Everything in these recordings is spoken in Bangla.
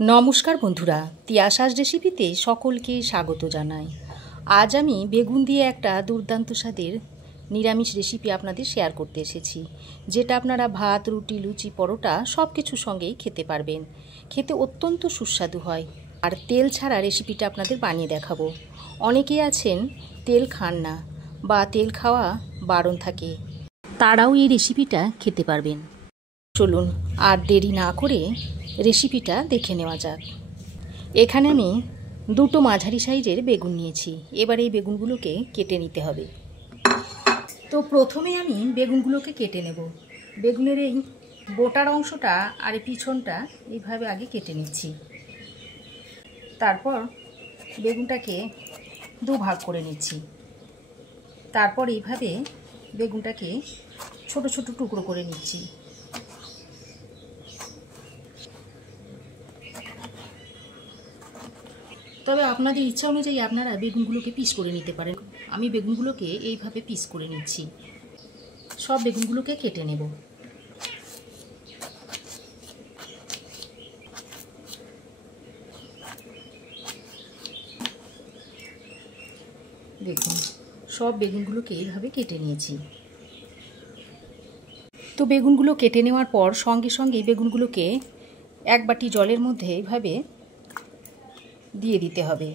নমস্কার বন্ধুরা, তিয়াশাস রেসিপিতে সকলকে স্বাগত জানাই। আজ আমি বেগুন দিয়ে একটা দুর্দান্ত স্বাদের নিরামিষ রেসিপি আপনাদের শেয়ার করতে এসেছি, যেটা আপনারা ভাত, রুটি, লুচি, পরোটা সব কিছুর সঙ্গেই খেতে পারবেন। খেতে অত্যন্ত সুস্বাদু হয়। আর তেল ছাড়া রেসিপিটা আপনাদের বানিয়ে দেখাবো। অনেকেই আছেন তেল খান না বা তেল খাওয়া বারণ থাকে, তারাও এই রেসিপিটা খেতে পারবেন। চলুন আর দেরি না করে রেসিপিটা দেখে নেওয়া যাক। এখানে আমি দুটো মাঝারি সাইজের বেগুন নিয়েছি। এবার এই বেগুনগুলোকে কেটে নিতে হবে। তো প্রথমে আমি বেগুনগুলোকে কেটে নেব। বেগুনের এই বোটার অংশটা আর এই পিছনটা এইভাবে আগে কেটে নিচ্ছি। তারপর বেগুনটাকে দুভাগ করে নিচ্ছি। তারপর এইভাবে বেগুনটাকে ছোট ছোট টুকরো করে নিচ্ছি। তবে আপনাদের ইচ্ছা অনুযায়ী আপনারা বেগুনগুলোকে পিস করে নিতে পারেন। আমি বেগুনগুলোকে এইভাবে পিস করে নিচ্ছি। সব বেগুনগুলোকে কেটে নেব। দেখুন, সব বেগুনগুলোকে এইভাবে কেটে নিয়েছি। তো বেগুনগুলো কেটে নেওয়ার পর সঙ্গে সঙ্গে বেগুনগুলোকে এক বাটি জলের মধ্যে এইভাবে দিয়ে দিতে হবে।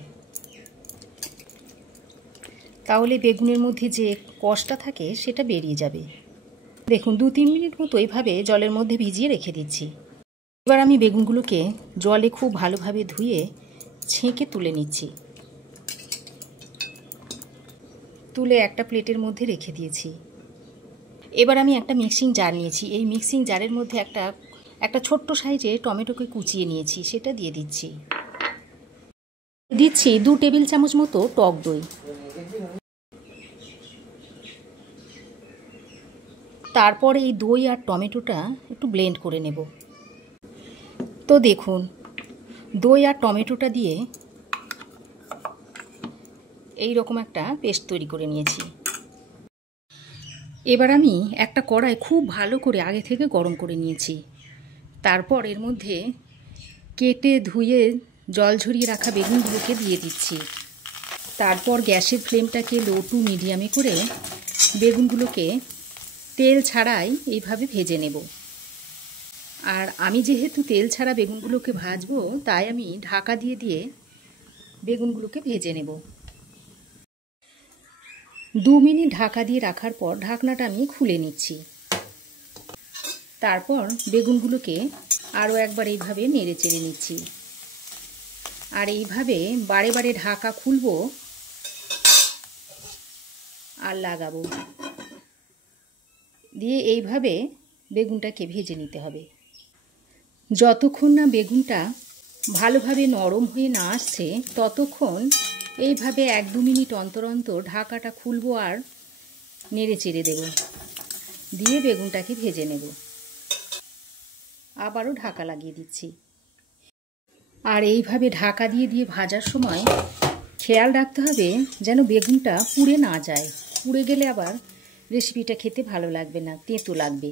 তাহলে বেগুনের মধ্যে যে কষটা থাকে সেটা বেরিয়ে যাবে। দেখুন, 2-3 মিনিট মতো এইভাবে জলের মধ্যে ভিজিয়ে রেখে দিচ্ছি। এবার আমি বেগুনগুলোকে জলে খুব ভালোভাবে ধুয়ে ছেঁকে তুলে নিচ্ছি। তুলে একটা প্লেটের মধ্যে রেখে দিয়েছি। এবার আমি একটা মিক্সিং জার নিয়েছি। এই মিক্সিং জারের মধ্যে একটা ছোট্ট সাইজে টমেটোকে কুচিয়ে নিয়েছি, সেটা দিয়ে দিচ্ছি। 2 টেবিল চামচ মতো টক দই। তারপর এই দই আর টমেটোটা একটু ব্লেন্ড করে নেব। তো দেখুন, দই আর টমেটোটা দিয়ে এই রকম একটা পেস্ট তৈরি করে নিয়েছি। এবার আমি একটা কড়াই খুব ভালো করে আগে থেকে গরম করে নিয়েছি। তারপর এর মধ্যে কেটে ধুয়ে জল ঝরিয়ে রাখা বেগুনগুলোকে দিয়ে দিচ্ছি। তারপর গ্যাসের ফ্লেমটাকে লো টু মিডিয়ামে করে বেগুনগুলোকে তেল ছাড়াই এইভাবে ভেজে নেব। আর আমি যেহেতু তেল ছাড়া বেগুনগুলোকে ভাজবো, তাই আমি ঢাকা দিয়ে দিয়ে বেগুনগুলোকে ভেজে নেব। 2 মিনিট ঢাকা দিয়ে রাখার পর ঢাকনাটা আমি খুলে নিচ্ছি। তারপর বেগুনগুলোকে আরও একবার এইভাবে নেড়ে চেড়ে নিচ্ছি। আর এইভাবে বারে বারে ঢাকা খুলবো আর লাগাবো, দিয়ে এইভাবে বেগুনটাকে ভেজে নিতে হবে। যতক্ষণ না বেগুনটা ভালোভাবে নরম হয়ে না আসছে, ততক্ষণ এইভাবে 1-2 মিনিট অন্তর অন্তর ঢাকাটা খুলবো আর নেড়ে চেড়ে দেব, দিয়ে বেগুনটাকে ভেজে নেব। আবারও ঢাকা লাগিয়ে দিচ্ছি। আর এইভাবে ঢাকা দিয়ে দিয়ে ভাজার সময় খেয়াল রাখতে হবে যেন বেগুনটা পুড়ে না যায়। পুড়ে গেলে আবার রেসিপিটা খেতে ভালো লাগবে না, তেঁতো লাগবে।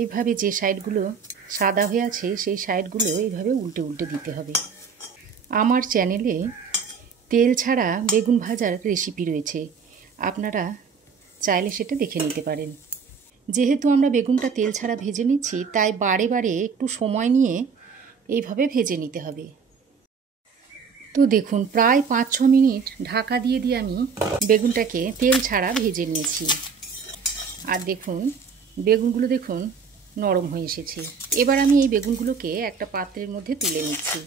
এইভাবে যে সাইডগুলো সাদা হয়ে আছে সেই সাইডগুলো এইভাবে উল্টে উল্টে দিতে হবে। আমার চ্যানেলে তেল ছাড়া বেগুন ভাজার রেসিপি রয়েছে, আপনারা চাইলে সেটা দেখে নিতে পারেন। যেহেতু আমরা বেগুনটা তেল ছাড়া ভেজে নিচ্ছি, তাই বারে বারে একটু সময় নিয়ে এইভাবে ভেজে নিতে হবে। তো দেখুন, প্রায় 5-6 মিনিট ঢাকা দিয়ে দিয়ে আমি বেগুনটাকে তেল ছাড়া ভেজে নিয়েছি। আর দেখুন, বেগুনগুলো দেখুন নরম হয়ে এসেছে। এবার আমি এই বেগুনগুলোকে একটা পাত্রের মধ্যে তুলে নিচ্ছি।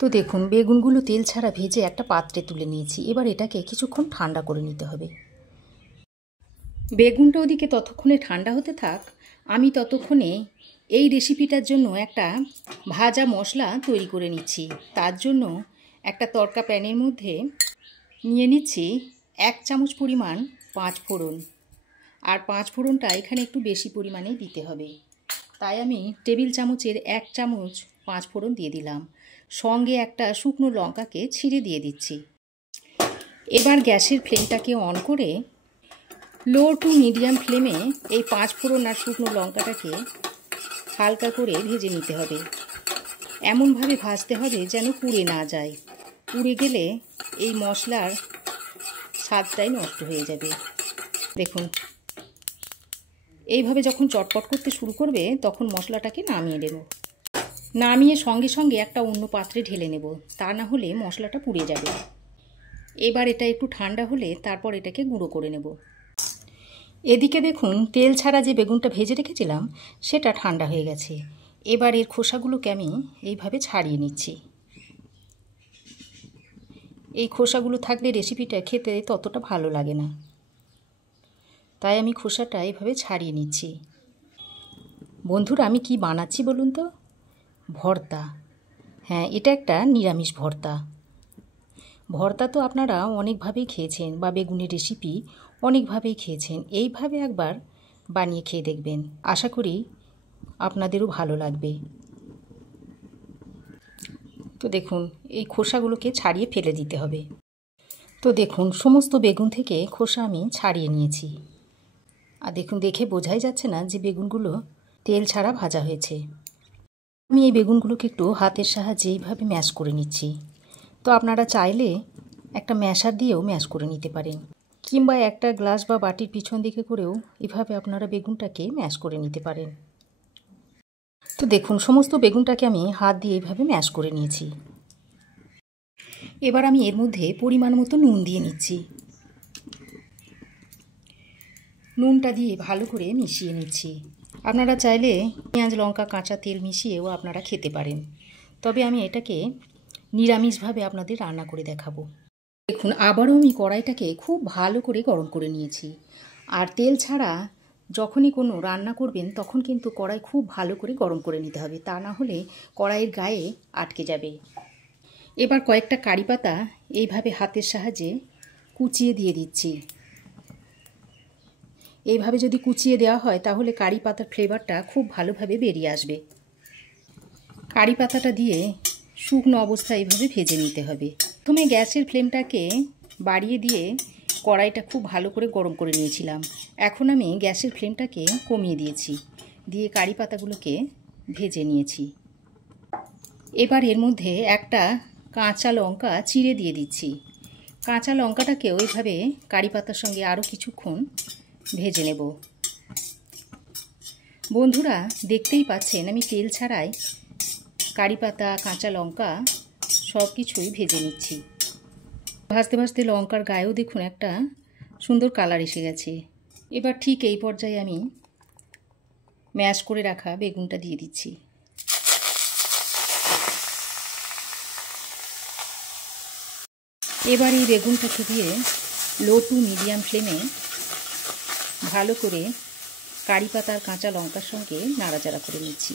তো দেখুন, বেগুনগুলো তেল ছাড়া ভেজে একটা পাত্রে তুলে নিয়েছি। এবার এটাকে কিছুক্ষণ ঠান্ডা করে নিতে হবে। বেগুনটা ওদিকে ততক্ষণে ঠান্ডা হতে থাক, আমি ততক্ষণে এই রেসিপিটার জন্য একটা ভাজা মশলা তৈরি করে নিচ্ছি। তার জন্য একটা তড়কা প্যানের মধ্যে নিয়ে নিচ্ছি 1 চামচ পরিমাণ 5 ফোড়ন। আর 5 ফোড়নটা এখানে একটু বেশি পরিমাণেই দিতে হবে, তাই আমি টেবিল চামচের 1 চামচ 5 ফোড়ন দিয়ে দিলাম। সঙ্গে একটা শুকনো লঙ্কাকে ছিঁড়ে দিয়ে দিচ্ছি। এবার গ্যাসের ফ্লেমটাকে অন করে লো টু মিডিয়াম ফ্লেমে এই 5 ফোড়ন আর শুকনো লঙ্কাটাকে হালকা করে ভেজে নিতে হবে। এমনভাবে ভাজতে হবে যেন পুড়ে না যায়। পুড়ে গেলে এই মশলার স্বাদটাই নষ্ট হয়ে যাবে। দেখুন, এইভাবে যখন চটপট করতে শুরু করবে তখন মশলাটাকে নামিয়ে নেব। নামিয়ে সঙ্গে সঙ্গে একটা অন্য পাত্রে ঢেলে নেব, তা না হলে মশলাটা পুড়ে যাবে। এবার এটা একটু ঠান্ডা হলে তারপর এটাকে গুঁড়ো করে নেব। এদিকে দেখুন, তেল ছাড়া যে বেগুনটা ভেজে রেখেছিলাম সেটা ঠান্ডা হয়ে গেছে। এবার এর খোসাগুলোকে আমি এইভাবে ছাড়িয়ে নিচ্ছি। এই খোসাগুলো থাকলে রেসিপিটা খেতে ততটা ভালো লাগে না, তাই আমি খোসাটা এইভাবে ছাড়িয়ে নিচ্ছি। বন্ধুরা, আমি কি বানাচ্ছি বলুন তো? ভর্তা। হ্যাঁ, এটা একটা নিরামিষ ভর্তা। ভর্তা তো আপনারা অনেকভাবেই খেয়েছেন, বা বেগুনের রেসিপি অনেকভাবেই খেয়েছেন। এইভাবে একবার বানিয়ে খেয়ে দেখবেন, আশা করি আপনাদেরও ভালো লাগবে। তো দেখুন, এই খোসাগুলোকে ছাড়িয়ে ফেলে দিতে হবে। তো দেখুন, সমস্ত বেগুন থেকে খোসা আমি ছাড়িয়ে নিয়েছি। আর দেখুন, দেখে বোঝাই যাচ্ছে না যে বেগুনগুলো তেল ছাড়া ভাজা হয়েছে। আমি এই বেগুনগুলোকে একটু হাতের সাহায্যে এইভাবে ম্যাশ করে নিচ্ছি। তো আপনারা চাইলে একটা ম্যাশার দিয়েও ম্যাশ করে নিতে পারেন, কিংবা একটা গ্লাস বা বাটির পিছন দিকে করেও এভাবে আপনারা বেগুনটাকে ম্যাশ করে নিতে পারেন। তো দেখুন, সমস্ত বেগুনটাকে আমি হাত দিয়ে এইভাবে ম্যাশ করে নিয়েছি। এবার আমি এর মধ্যে পরিমাণ মতো নুন দিয়ে নিচ্ছি। নুনটা দিয়ে ভালো করে মিশিয়ে নিচ্ছি। আপনারা চাইলে পেঁয়াজ, লঙ্কা, কাঁচা তেল মিশিয়েও আপনারা খেতে পারেন, তবে আমি এটাকে নিরামিষভাবে আপনাদের রান্না করে দেখাবো। দেখুন, আবারও আমি কড়াইটাকে খুব ভালো করে গরম করে নিয়েছি। আর তেল ছাড়া যখনই কোনো রান্না করবেন তখন কিন্তু কড়াই খুব ভালো করে গরম করে নিতে হবে, তা না হলে কড়াইয়ের গায়ে আটকে যাবে। এবার কয়েকটা কারি পাতা এইভাবে হাতের সাহায্যে কুচিয়ে দিয়ে দিচ্ছি। এইভাবে যদি কুচিয়ে দেওয়া হয় তাহলে কারি পাতার ফ্লেভারটা খুব ভালোভাবে বেরিয়ে আসবে। কারি পাতাটা দিয়ে শুকনো অবস্থায় এইভাবে ভেজে নিতে হবে। প্রথমে গ্যাসের ফ্লেমটাকে বাড়িয়ে দিয়ে কড়াইটা খুব ভালো করে গরম করে নিয়েছিলাম। এখন আমি গ্যাসের ফ্লেমটাকে কমিয়ে দিয়েছি, দিয়ে কারি পাতাগুলোকে ভেজে নিয়েছি। এবার এর মধ্যে একটা কাঁচা লঙ্কা চিড়ে দিয়ে দিচ্ছি। কাঁচা লঙ্কাটাকে ওইভাবে কারি পাতার সঙ্গে আরও কিছুক্ষণ ভেজে নেব। বন্ধুরা, দেখতেই পাচ্ছেন আমি তেল ছাড়াই কারি পাতা, কাঁচা লঙ্কা সব কিছুই ভেজে নিচ্ছি। ভাজতে ভাজতে লঙ্কার গায়েও দেখুন একটা সুন্দর কালার এসে গেছে। এবার ঠিক এই পর্যায়ে আমি ম্যাশ করে রাখা বেগুনটা দিয়ে দিচ্ছি। এবার এই বেগুনটাকে দিয়ে লো টু মিডিয়াম ফ্লেমে ভালো করে কারি পাতার কাঁচা লঙ্কার সঙ্গে নাড়াচাড়া করে নিচ্ছি।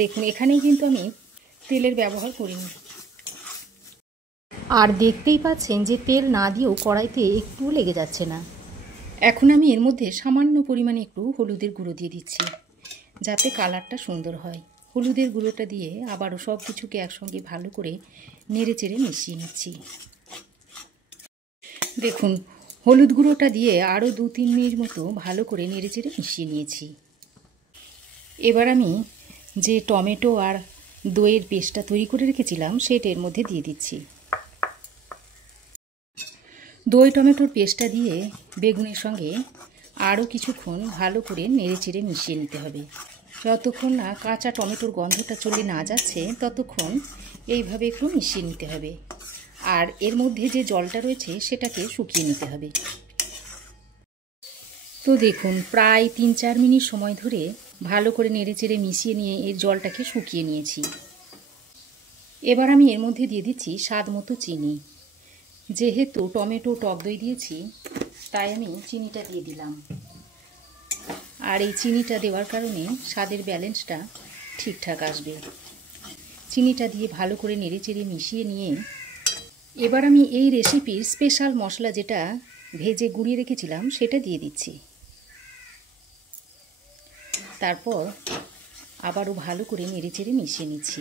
দেখুন, এখানেই কিন্তু আমি তেলের ব্যবহার করিনি। আর দেখতেই পাচ্ছেন যে তেল না দিয়েও কড়াইতে একটুও লেগে যাচ্ছে না। এখন আমি এর মধ্যে সামান্য পরিমাণে একটু হলুদের গুঁড়ো দিয়ে দিচ্ছি, যাতে কালারটা সুন্দর হয়। হলুদের গুঁড়োটা দিয়ে আবারও সব কিছুকে একসঙ্গে ভালো করে নেড়ে চেড়ে মিশিয়ে নিচ্ছি। দেখুন, হলুদ গুঁড়োটা দিয়ে আরও 2-3 মিনিট মতো ভালো করে নেড়ে চেড়ে মিশিয়ে নিয়েছি। এবার আমি যে টমেটো আর দইয়ের পেস্টটা তৈরি করে রেখেছিলাম সেটা এর মধ্যে দিয়ে দিচ্ছি। দই টমেটোর পেস্টটা দিয়ে বেগুনের সঙ্গে আরও কিছুক্ষণ ভালো করে নেড়ে চেড়ে মিশিয়ে নিতে হবে। যতক্ষণ না কাঁচা টমেটোর গন্ধটা চলে না যাচ্ছে ততক্ষণ এইভাবে একটু মিশিয়ে নিতে হবে। আর এর মধ্যে যে জলটা রয়েছে সেটাকে শুকিয়ে নিতে হবে। তো দেখুন, প্রায় 3-4 মিনিট সময় ধরে ভালো করে নেড়ে চেড়ে মিশিয়ে নিয়ে এর জলটাকে শুকিয়ে নিয়েছি। এবার আমি এর মধ্যে দিয়ে দিচ্ছি স্বাদ মতো চিনি। যেহেতু টমেটো টক দই দিয়েছি তাই আমি চিনিটা দিয়ে দিলাম। আর এই চিনিটা দেওয়ার কারণে স্বাদের ব্যালেন্সটা ঠিকঠাক আসবে। চিনিটা দিয়ে ভালো করে নেড়ে চেড়ে মিশিয়ে নিয়ে এবার আমি এই রেসিপির স্পেশাল মশলা যেটা ভেজে গুঁড়িয়ে রেখেছিলাম সেটা দিয়ে দিচ্ছি। তারপর আবারও ভালো করে নেড়ে চেড়ে মিশিয়ে নিচ্ছি।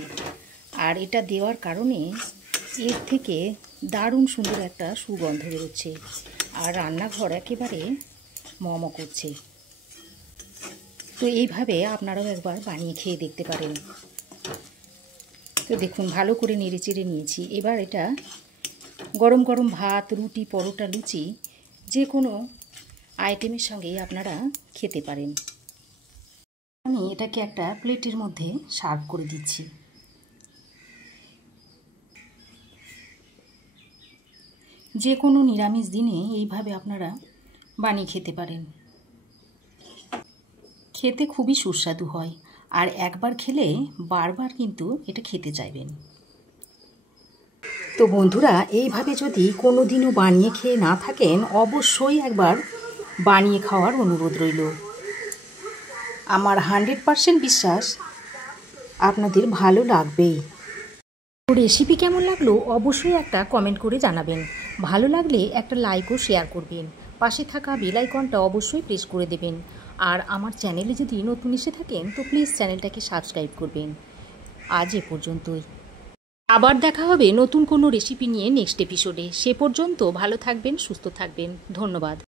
আর এটা দেওয়ার কারণে এর থেকে দারুণ সুন্দর একটা সুগন্ধ বেরোচ্ছে। আর রান্নাঘর একেবারে মম করছে। তো এইভাবে আপনারাও একবার বানিয়ে খেয়ে দেখতে পারেন। তো দেখুন ভালো করে নেড়ে চেড়ে নিয়েছি। এবার এটা গরম গরম ভাত, রুটি, পরোটা, লুচি যে কোনো আইটেমের সঙ্গেই আপনারা খেতে পারেন। আমি এটাকে একটা প্লেটের মধ্যে সার্ভ করে দিচ্ছি। যে কোনো নিরামিষ দিনে এইভাবে আপনারা বানিয়ে খেতে পারেন। খেতে খুবই সুস্বাদু হয়, আর একবার খেলে বারবার কিন্তু এটা খেতে চাইবেন। তো বন্ধুরা, এইভাবে যদি কোনো দিনও বানিয়ে খেয়ে না থাকেন, অবশ্যই একবার বানিয়ে খাওয়ার অনুরোধ রইল। আমার 100% বিশ্বাস আপনাদের ভালো লাগবেই। রেসিপি কেমন লাগলো অবশ্যই একটা কমেন্ট করে জানাবেন। ভালো লাগলে একটা লাইক ও শেয়ার করবেন। পাশে থাকা বেল আইকনটা অবশ্যই প্রেস করে দেবেন। আর আমার চ্যানেলে যদি নতুন এসে থাকেন তো প্লিজ চ্যানেলটাকে সাবস্ক্রাইব করবেন। আজ এ পর্যন্তই। আবার দেখা হবে নতুন কোনো রেসিপি নিয়ে নেক্সট এপিসোডে। সে পর্যন্ত ভালো থাকবেন, সুস্থ থাকবেন। ধন্যবাদ।